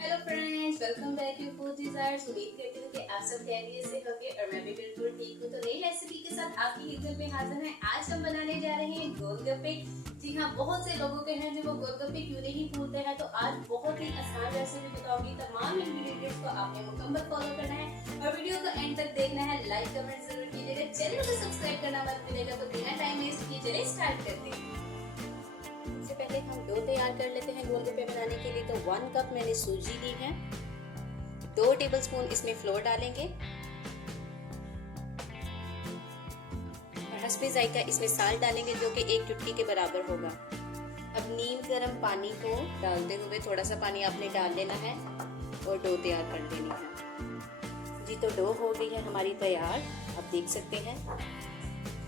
Hello friends, welcome back to Food Desires. उम्मीद करती हूँ कि आप सब खैरियत से होंगे और मैं भी बिल्कुल ठीक हूँ। तो नई रेसिपी के साथ आपकी खिदमत में हाजिर है। आज हम बनाने जा रहे हैं गोलगप्पे। जी हाँ, बहुत से लोगों के हैं जो वो गोलगप्पे क्यों नहीं भूलते हैं। तो आज बहुत ही आसान रेसिपी बताऊंगी। तमाम इंग्रेडिएंट्स को आपने मुकम्मल फॉलो करना है और वीडियो को एंड तक देखना है। लाइक कमेंट जरूर कीजिएगा, चैनल को सब्सक्राइब करना मत भूलिएगा। तो बिना टाइम वेस्ट किए चलिए स्टार्ट करते हैं। सबसे पहले हम डो तैयार कर लेते हैं गोलगप्पे बनाने के लिए। तो 1 कप मैंने सूजी ली है। 2 टेबलस्पून इसमें फ्लोर डालेंगे और हस्बे जायका इसमें साल्ट डालेंगे जो कि 1 चुटकी के बराबर होगा। अब नीम गर्म पानी को डालते हुए थोड़ा सा पानी आपने डाल लेना है और डो तैयार कर लेनी है। जी, तो डो हो गई है हमारी तैयार, आप देख सकते हैं।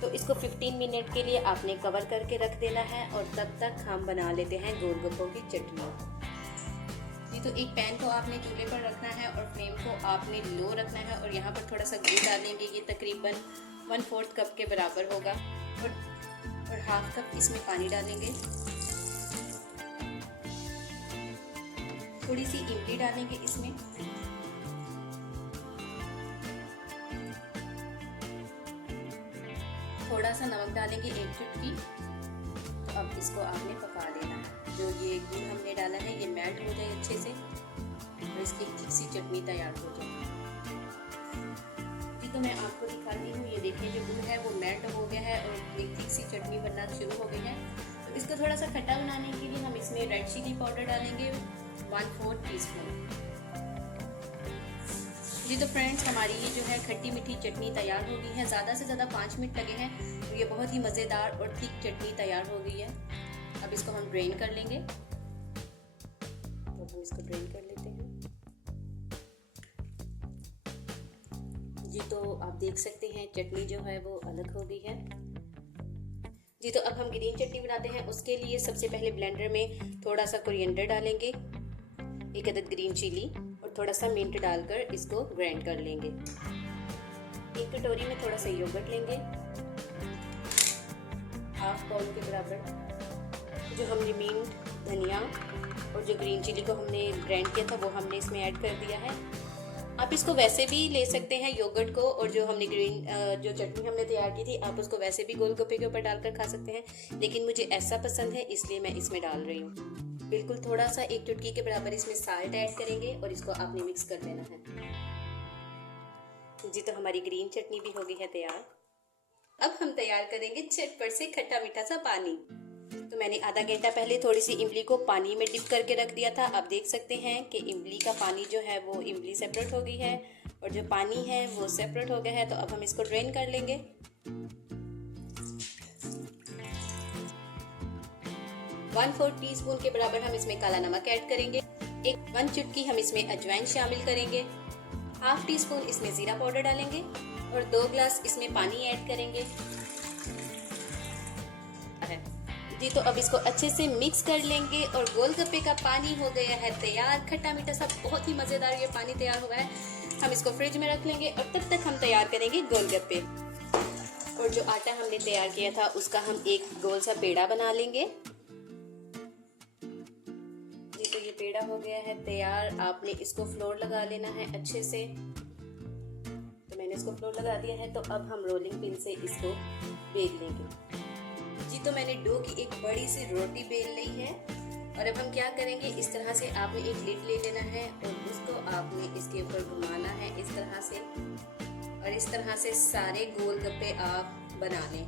तो इसको 15 मिनट के लिए आपने कवर करके रख देना है और तब तक हम बना लेते हैं गोलगप्पों की चटनी। जी, तो एक पैन को आपने चूल्हे पर रखना है और फ्लेम को आपने लो रखना है और यहाँ पर थोड़ा सा घी डालेंगे। ये तकरीबन 1/4 कप के बराबर होगा और हाफ कप इसमें पानी डालेंगे। थोड़ी सी इमली डालेंगे इसमें। थोड़ा सा नमक डालेंगे, 1 चुटकी। तो अब इसको आपने पका लेना है। जो ये गुड़ हमने डाला है ये मेल्ट हो जाए अच्छे से और इसकी एक थिक सी चटनी तैयार हो जाए। जी, तो मैं आपको दिखाती हूँ। ये देखिए, जो गुड़ है वो मेल्ट हो गया है और एक थिक सी चटनी बनना शुरू हो गई है। तो इसको थोड़ा सा खट्टा बनाने के लिए हम इसमें रेड चिली पाउडर डालेंगे 1/4 टीस्पून। जी, तो फ्रेंड्स, हमारी ये जो है खट्टी मीठी चटनी तैयार हो गई है। ज़्यादा से ज़्यादा 5 मिनट लगे हैं। तो ये बहुत ही मज़ेदार और थिक चटनी तैयार हो गई है। अब इसको हम ड्रेन कर लेंगे। तो हम इसको ड्रेन कर लेते हैं। जी, तो आप देख सकते हैं चटनी जो है वो अलग हो गई है। जी, तो अब हम ग्रीन चटनी बनाते हैं। उसके लिए सबसे पहले ब्लेंडर में थोड़ा सा कोरिएंडर डालेंगे, 1 अदद ग्रीन चिली और थोड़ा सा मिंट डालकर इसको ग्राइंड कर लेंगे। एक कटोरी में थोड़ा सा योगर्ट लेंगे, हाफ बाउल के बराबर। जो हमने मिंट, धनिया और जो ग्रीन चिली को हमने ग्राइंड किया था वो हमने इसमें ऐड कर दिया है। आप इसको वैसे भी ले सकते हैं योगर्ट को, और जो हमने जो चटनी हमने तैयार की थी आप उसको वैसे भी गोलगप्पे के ऊपर डालकर खा सकते हैं। लेकिन मुझे ऐसा पसंद है इसलिए मैं इसमें डाल रही हूँ। बिल्कुल थोड़ा सा 1 चुटकी के बराबर इसमें साल्ट ऐड करेंगे और इसको आपने मिक्स कर देना है। जी, तो हमारी ग्रीन चटनी भी हो गई है तैयार। अब हम तैयार करेंगे झटपट से खट्टा मीठा सा पानी। तो मैंने आधा घंटा पहले थोड़ी सी इमली को पानी में डिप करके रख दिया था। आप देख सकते हैं कि इमली का पानी जो है वो इमली सेपरेट हो गई है और जो पानी है वो सेपरेट हो गया है। तो अब हम इसको ड्रेन कर लेंगे। 1/4 टीस्पून के बराबर हम इसमें काला नमक ऐड करेंगे। 1 चुटकी हम इसमें अजवाइन शामिल करेंगे। हाफ टी स्पून इसमें जीरा पाउडर डालेंगे और 2 ग्लास इसमें पानी ऐड करेंगे। जी, तो अब इसको अच्छे से मिक्स कर लेंगे और गोलगप्पे का पानी हो गया है तैयार। खट्टा मीठा सा बहुत ही मजेदार ये पानी तैयार हुआ है। हम इसको फ्रिज में रख लेंगे और तब तक हम तैयार करेंगे गोलगप्पे। और जो आटा हमने तैयार किया था उसका हम एक गोल सा पेड़ा बना लेंगे। जी, तो ये पेड़ा हो गया है तैयार। आपने इसको फ्लोर लगा लेना है अच्छे से। तो मैंने इसको फ्लोर लगा दिया है। तो अब हम रोलिंग पिन से इसको बेल लेंगे। जी, तो मैंने डो की एक बड़ी सी रोटी बेल ली है और अब हम क्या करेंगे, इस तरह से आपने एक लिड ले लेना है और उसको आपने इसके ऊपर घुमाना है इस तरह से, और इस तरह से सारे गोलगप्पे आप बना लें।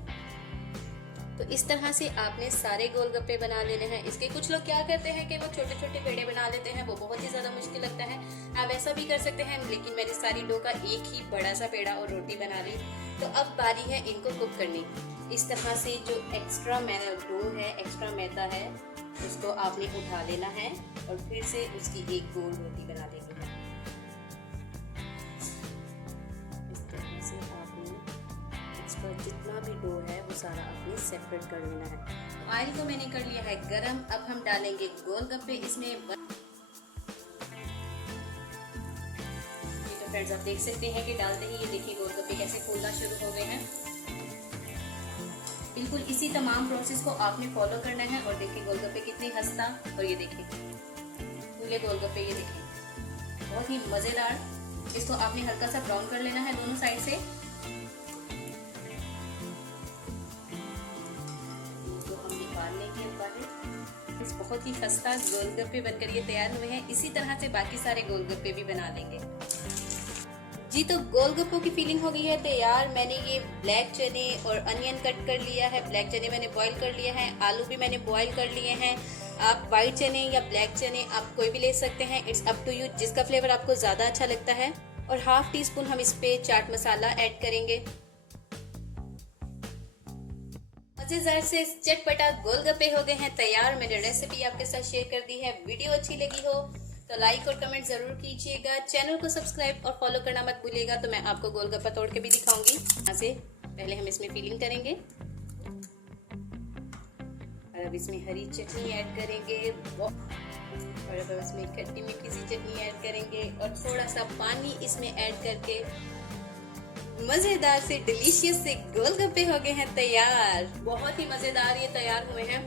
तो इस तरह से आपने सारे गोलगप्पे बना लेने हैं। इसके कुछ लोग क्या करते हैं कि वो छोटे छोटे पेड़े बना लेते हैं, वो बहुत ही ज्यादा मुश्किल लगता है। आप ऐसा भी कर सकते हैं, लेकिन मैंने सारी डो का एक ही बड़ा सा पेड़ा और रोटी बना ली। तो अब बारी है इनको कुक करने। इस तरह से जो एक्स्ट्रा डो है, एक्स्ट्रा मैदा है, उसको आपने उठा लेना है और फिर से उसकी एक गोल रोटी बना लेनी है। इस तरह से आपने एक्स्ट्रा जितना भी डो है वो सारा आपने सेपरेट कर लेना है। ऑयल को मैंने कर लिया है गरम। अब हम डालेंगे गोलगप्पे इसमें। तो फ्रेंड्स, आप देख सकते हैं कि डालते ही ये देखिए गोलगप्पे कैसे फूलना शुरू हो गए हैं। बिल्कुल इसी तमाम प्रोसेस को आपने फॉलो करना है। और देखिए गोलगप्पे कितने हंसता, और ये देखिए फूले गोलगप्पे, ये देखिए बहुत ही मजेदार। इसको आपने हल्का सा ब्राउन कर लेना है दोनों साइड से। तो हम निकाल लेंगे बाहर। इस बहुत ही खस्ता गोलगप्पे बनकर ये तैयार हुए हैं। इसी तरह से बाकी सारे गोलगप्पे भी बना लेंगे। जी, तो गोलगप्पों की फीलिंग हो गई है तैयार। मैंने ये ब्लैक चने और अनियन कट कर लिया है। ब्लैक चने मैंने बॉईल कर लिया है, आलू भी मैंने बॉईल कर लिए हैं। आप वाइट चने या ब्लैक चने आप कोई भी ले सकते हैं, इट्स अप टू यू, जिसका फ्लेवर आपको ज्यादा अच्छा लगता है। और हाफ टी स्पून हम इस पे चाट मसाला ऐड करेंगे। मजेदार से चटपटा गोलगप्पे हो गए हैं तैयार। मैंने रेसिपी आपके साथ शेयर कर दी है। वीडियो अच्छी लगी हो तो लाइक और कमेंट जरूर कीजिएगा। चैनल को सब्सक्राइब और फॉलो करना मत भूलिएगा। तो मैं आपको गोलगप्पा तोड़ के भी दिखाऊंगी। यहाँ से पहले हम इसमें फिलिंग करेंगे और अब इसमें हरी चटनी ऐड करेंगे और अब इसमें खट्टी मीठी सी चटनी ऐड करेंगे और थोड़ा सा पानी इसमें ऐड करके मजेदार से डिलीशियस से गोलगप्पे हो गए हैं तैयार। बहुत ही मजेदार ये तैयार हुए हैं।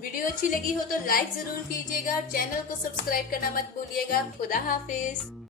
वीडियो अच्छी लगी हो तो लाइक जरूर कीजिएगा। चैनल को सब्सक्राइब करना मत भूलिएगा। खुदा हाफिज।